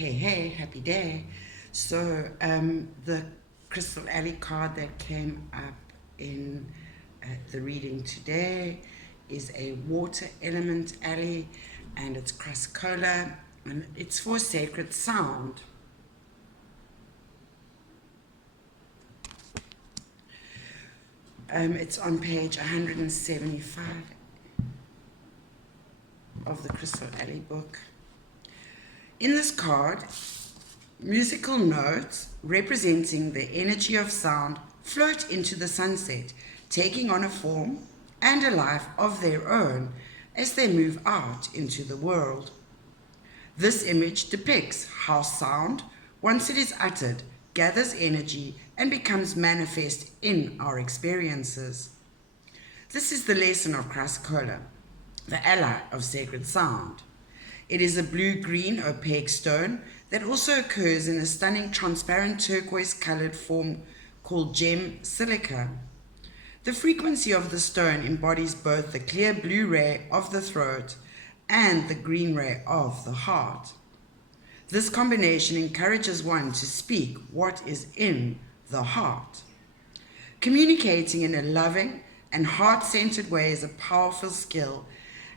Hey, happy day. So, the Crystal Alley card that came up in the reading today is a water element alley, and it's Chrysocolla, and it's for sacred sound. It's on page 175 of the Crystal Alley book. In this card, musical notes representing the energy of sound float into the sunset, taking on a form and a life of their own as they move out into the world. This image depicts how sound, once it is uttered, gathers energy and becomes manifest in our experiences. This is the lesson of Chrysocolla, the ally of sacred sound. It is a blue-green opaque stone that also occurs in a stunning transparent turquoise-colored form called gem silica. The frequency of the stone embodies both the clear blue ray of the throat and the green ray of the heart. This combination encourages one to speak what is in the heart. Communicating in a loving and heart-centered way is a powerful skill,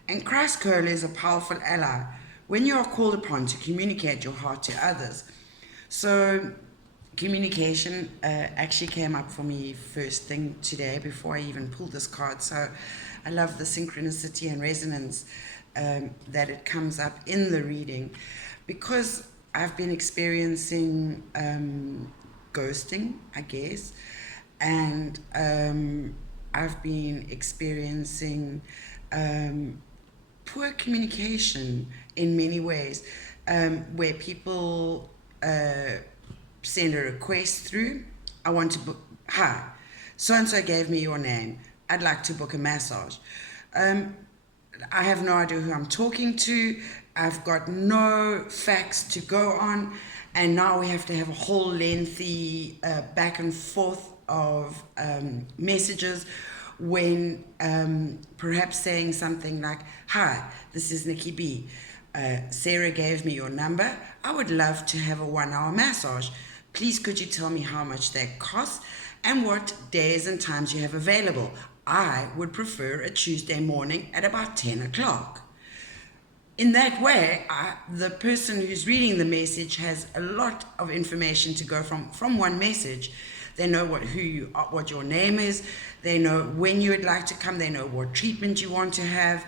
and Chrysocolla is a powerful ally when you are called upon to communicate your heart to others. So communication actually came up for me first thing today before I even pulled this card. So I love the synchronicity and resonance that it comes up in the reading, because I've been experiencing ghosting, I guess, and I've been experiencing poor communication in many ways, where people send a request through. I want to book, hi, so-and-so gave me your name. I'd like to book a massage. I have no idea who I'm talking to. I've got no facts to go on. And now we have to have a whole lengthy back and forth of messages when perhaps saying something like, hi, this is Nikki B. Sarah gave me your number. I would love to have a 1-hour massage. Please could you tell me how much that costs and what days and times you have available? I would prefer a Tuesday morning at about 10 o'clock. In that way, the person who's reading the message has a lot of information to go from one message. They know what your name is. They know when you would like to come. They know what treatment you want to have.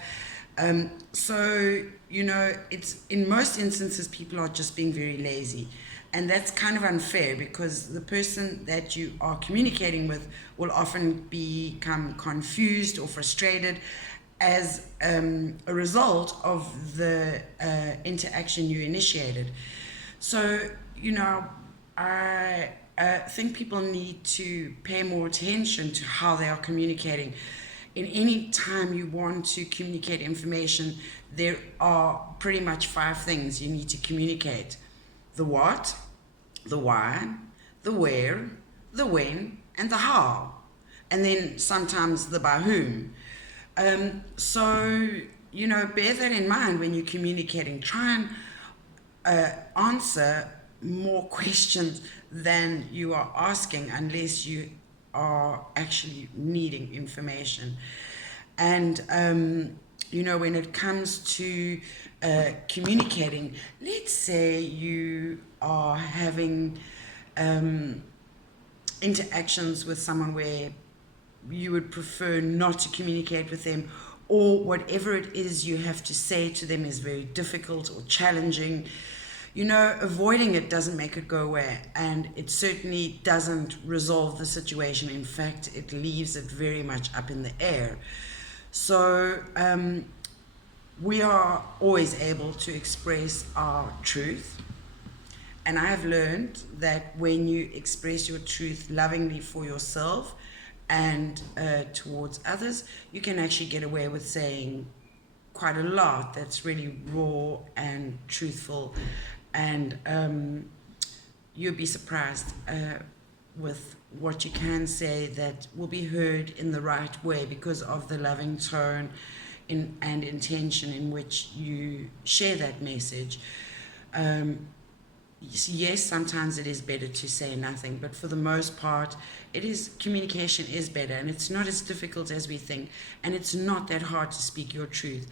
So, it's in most instances, people are just being very lazy. And that's kind of unfair, because the person that you are communicating with will often become confused or frustrated as a result of the interaction you initiated. So, I think people need to pay more attention to how they are communicating. In any time you want to communicate information, there are pretty much 5 things you need to communicate: the what, the why, the where, the when, and the how. And then sometimes the by whom. So, bear that in mind when you're communicating. Try and answer more questions than you are asking, unless you are actually needing information. And, when it comes to communicating, let's say you are having interactions with someone where you would prefer not to communicate with them, or whatever it is you have to say to them is very difficult or challenging. Avoiding it doesn't make it go away, and it certainly doesn't resolve the situation. In fact, it leaves it very much up in the air. So we are always able to express our truth. And I have learned that when you express your truth lovingly for yourself and towards others, you can actually get away with saying quite a lot that's really raw and truthful. And you'll be surprised with what you can say that will be heard in the right way, because of the loving tone and intention in which you share that message. yes, sometimes it is better to say nothing, but for the most part, communication is better, and it's not as difficult as we think, and it's not that hard to speak your truth.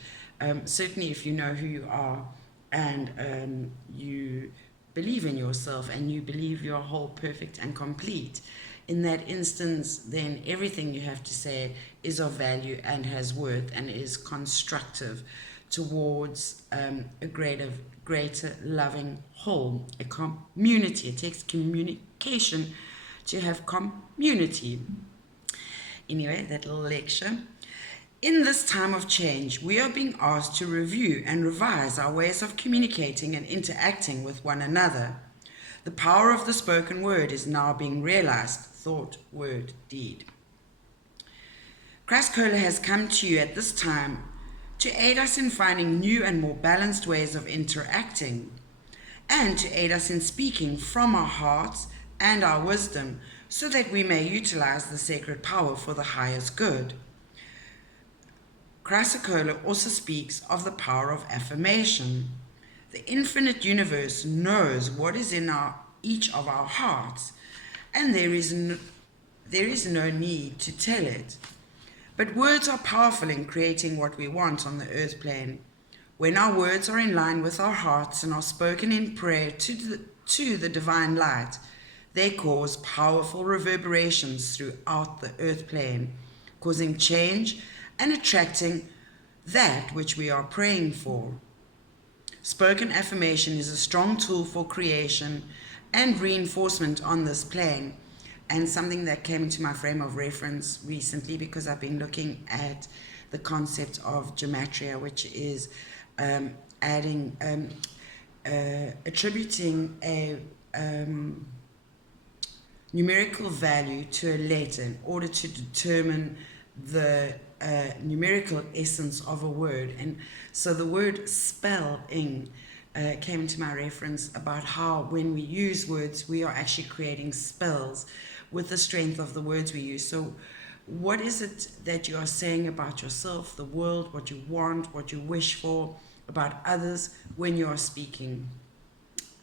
Certainly, if you know who you are, and you believe in yourself, and you believe you're whole, perfect, and complete. In that instance, then everything you have to say is of value and has worth and is constructive towards a greater loving whole, a community. It takes communication to have community. Anyway, that little lecture. In this time of change, we are being asked to review and revise our ways of communicating and interacting with one another. The power of the spoken word is now being realized, thought, word, deed. Chrysocolla has come to you at this time to aid us in finding new and more balanced ways of interacting, and to aid us in speaking from our hearts and our wisdom, so that we may utilize the sacred power for the highest good. Chrysocolla also speaks of the power of affirmation. The infinite universe knows what is in each of our hearts, and there is no need to tell it. But words are powerful in creating what we want on the earth plane. When our words are in line with our hearts and are spoken in prayer to the divine light, they cause powerful reverberations throughout the earth plane, causing change and attracting that which we are praying for. Spoken affirmation is a strong tool for creation and reinforcement on this plane, and something that came into my frame of reference recently because I've been looking at the concept of gematria, which is attributing a numerical value to a letter in order to determine the numerical essence of a word. And so the word spelling came into my reference about how when we use words, we are actually creating spells with the strength of the words we use. So what is it that you are saying about yourself, the world, what you want, what you wish for, about others when you are speaking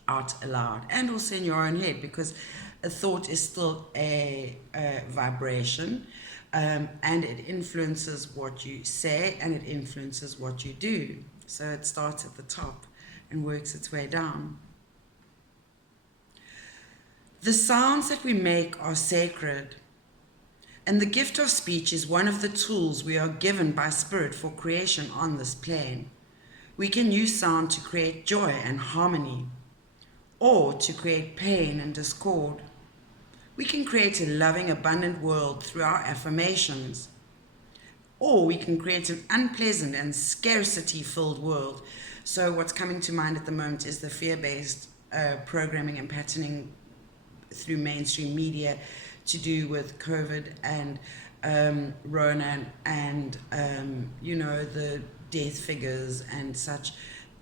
out aloud, and also in your own head, because a thought is still a vibration. And it influences what you say, and it influences what you do. So it starts at the top and works its way down. The sounds that we make are sacred, and the gift of speech is one of the tools we are given by Spirit for creation on this plane. We can use sound to create joy and harmony, or to create pain and discord. We can create a loving, abundant world through our affirmations. Or we can create an unpleasant and scarcity-filled world. So what's coming to mind at the moment is the fear-based programming and patterning through mainstream media to do with COVID and Rona and, the death figures and such.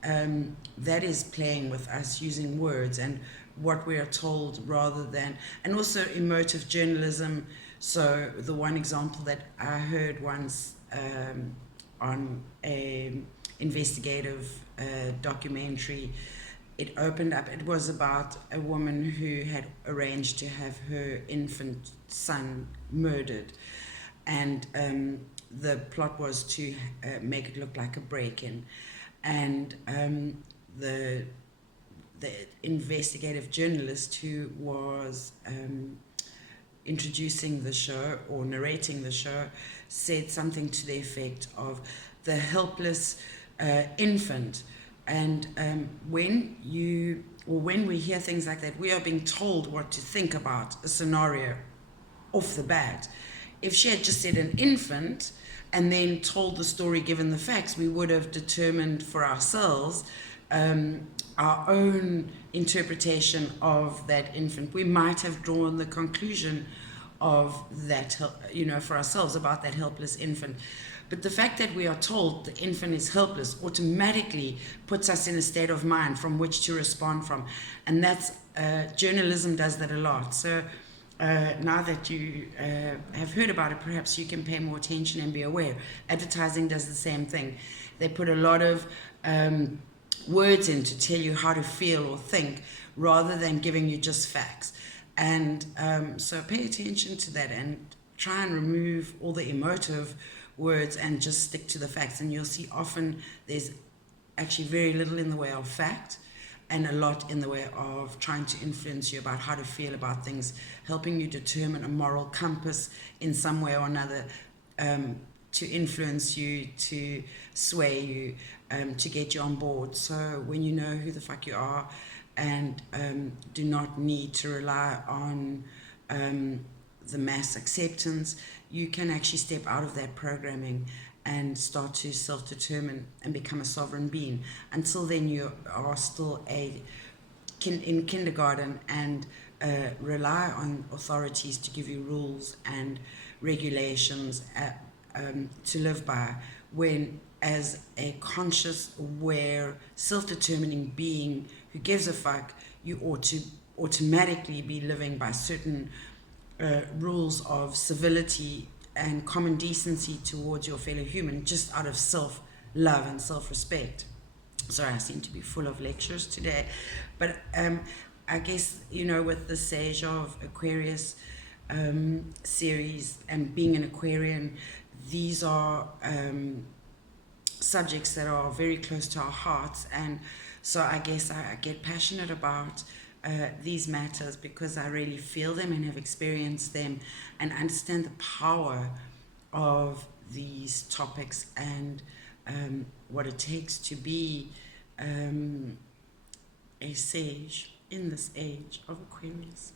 That is playing with us using words and what we are told rather than, and also emotive journalism. So the one example that I heard once on a investigative documentary, it opened up, it was about a woman who had arranged to have her infant son murdered, and the plot was to make it look like a break-in, and the investigative journalist who was introducing the show or narrating the show said something to the effect of the helpless infant. And when we hear things like that, we are being told what to think about a scenario off the bat. If she had just said an infant and then told the story given the facts, we would have determined for ourselves our own interpretation of that infant. We might have drawn the conclusion of that, for ourselves about that helpless infant. But the fact that we are told the infant is helpless automatically puts us in a state of mind from which to respond from. And that's, journalism does that a lot. So now that you have heard about it, perhaps you can pay more attention and be aware. Advertising does the same thing. They put a lot of words in to tell you how to feel or think rather than giving you just facts. And so pay attention to that and try and remove all the emotive words and just stick to the facts. And you'll see often there's actually very little in the way of fact and a lot in the way of trying to influence you about how to feel about things, helping you determine a moral compass in some way or another, to influence you, to sway you, to get you on board. So when you know who the fuck you are and do not need to rely on the mass acceptance, you can actually step out of that programming and start to self-determine and become a sovereign being. Until then, you are still in kindergarten and rely on authorities to give you rules and regulations to live by, when as a conscious, aware, self-determining being who gives a fuck, you ought to automatically be living by certain rules of civility and common decency towards your fellow human, just out of self-love and self-respect. Sorry, I seem to be full of lectures today, but I guess, you know, with the Sage of Aquarius series and being an Aquarian, these are subjects that are very close to our hearts, and so I guess I get passionate about these matters because I really feel them and have experienced them and understand the power of these topics and what it takes to be a sage in this age of Aquarius.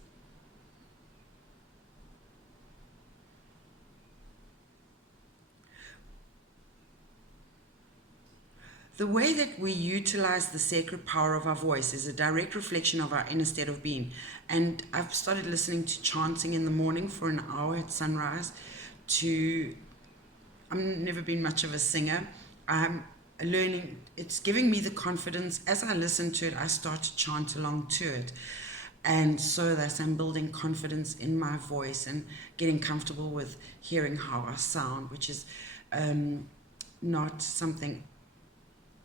The way that we utilize the sacred power of our voice is a direct reflection of our inner state of being. And I've started listening to chanting in the morning for an hour at sunrise. I've never been much of a singer. I'm learning, it's giving me the confidence. As I listen to it, I start to chant along to it. And so that I'm building confidence in my voice and getting comfortable with hearing how I sound, which is not something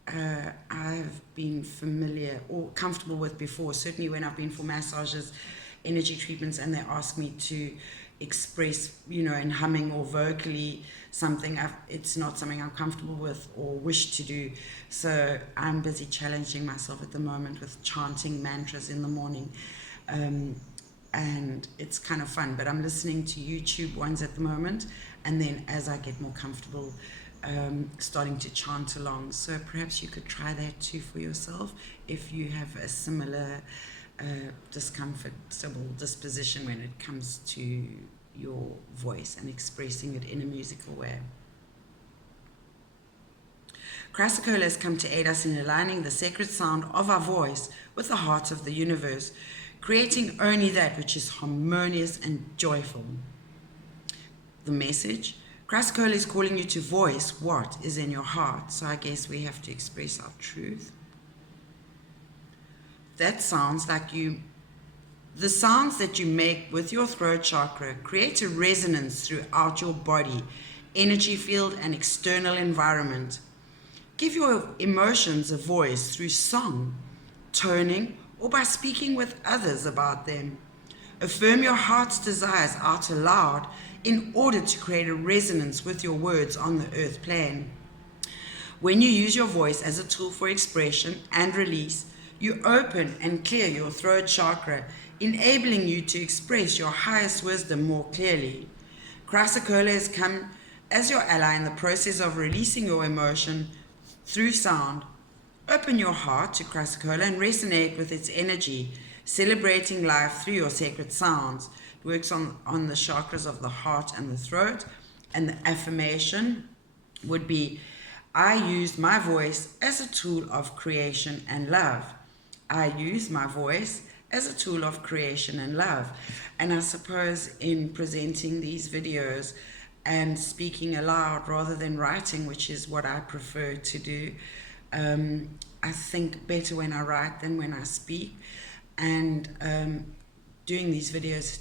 I've been familiar or comfortable with before. Certainly when I've been for massages, energy treatments, and they ask me to express, you know, in humming or vocally something, it's not something I'm comfortable with or wish to do. So I'm busy challenging myself at the moment with chanting mantras in the morning. And it's kind of fun, but I'm listening to YouTube ones at the moment, and then as I get more comfortable, starting to chant along. So perhaps you could try that too for yourself if you have a similar discomfortable disposition when it comes to your voice and expressing it in a musical way. Chrysocolla has come to aid us in aligning the sacred sound of our voice with the heart of the universe, creating only that which is harmonious and joyful. The message: Chrysocolla is calling you to voice what is in your heart. So I guess we have to express our truth. That sounds like the sounds that you make with your throat chakra create a resonance throughout your body, energy field, and external environment. Give your emotions a voice through song, toning, or by speaking with others about them. Affirm your heart's desires out aloud in order to create a resonance with your words on the earth plane. When you use your voice as a tool for expression and release, you open and clear your throat chakra, enabling you to express your highest wisdom more clearly. Chrysocolla has come as your ally in the process of releasing your emotion through sound. Open your heart to Chrysocolla and resonate with its energy, celebrating life through your sacred sounds. It works on the chakras of the heart and the throat, and the affirmation would be: I use my voice as a tool of creation and love. I use my voice as a tool of creation and love. And I suppose in presenting these videos and speaking aloud rather than writing, which is what I prefer to do, I think better when I write than when I speak. And doing these videos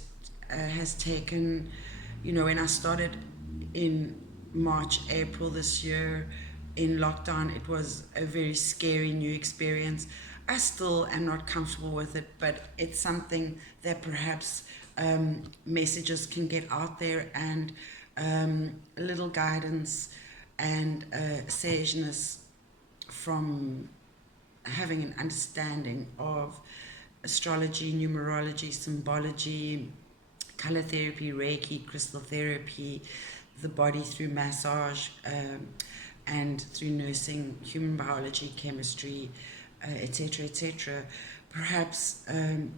has taken, you know, when I started in March, April this year, in lockdown, it was a very scary new experience. I still am not comfortable with it, but it's something that perhaps messages can get out there, and a little guidance and sageness from having an understanding of astrology, numerology, symbology, color therapy, Reiki, crystal therapy, the body through massage, and through nursing, human biology, chemistry, etc., etc. Perhaps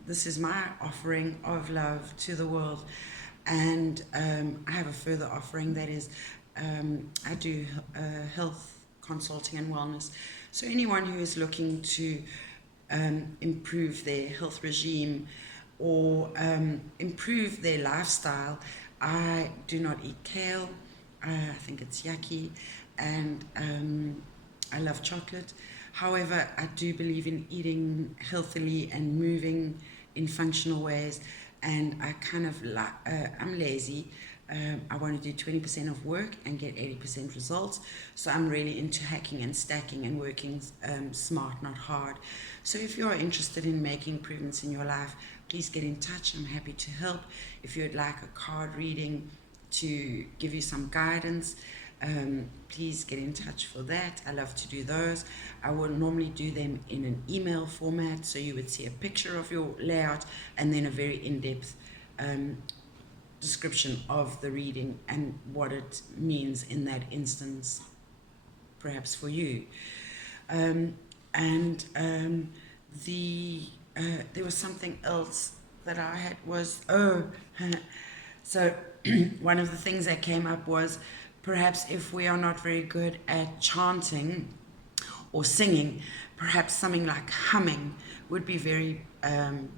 this is my offering of love to the world, and I have a further offering that is I do health consulting and wellness. So anyone who is looking to improve their health regime or improve their lifestyle. I do not eat kale. I think it's yucky, and I love chocolate. However, I do believe in eating healthily and moving in functional ways, and I kind of I'm lazy. I want to do 20% of work and get 80% results. So I'm really into hacking and stacking and working smart, not hard. So if you're interested in making improvements in your life, please get in touch. I'm happy to help. If you'd like a card reading to give you some guidance, please get in touch for that. I love to do those. I will normally do them in an email format, so you would see a picture of your layout and then a very in-depth description of the reading and what it means in that instance, perhaps for you. There was something else that I had was, so one of the things that came up was perhaps if we are not very good at chanting or singing, perhaps something like humming would be very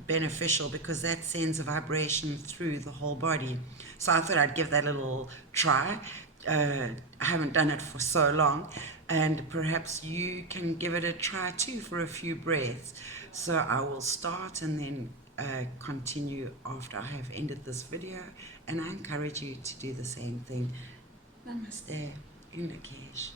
beneficial, because that sends a vibration through the whole body. So I thought I'd give that a little try. I haven't done it for so long, and perhaps you can give it a try too for a few breaths. So I will start and then continue after I have ended this video, and I encourage you to do the same thing. Namaste, Indakesh.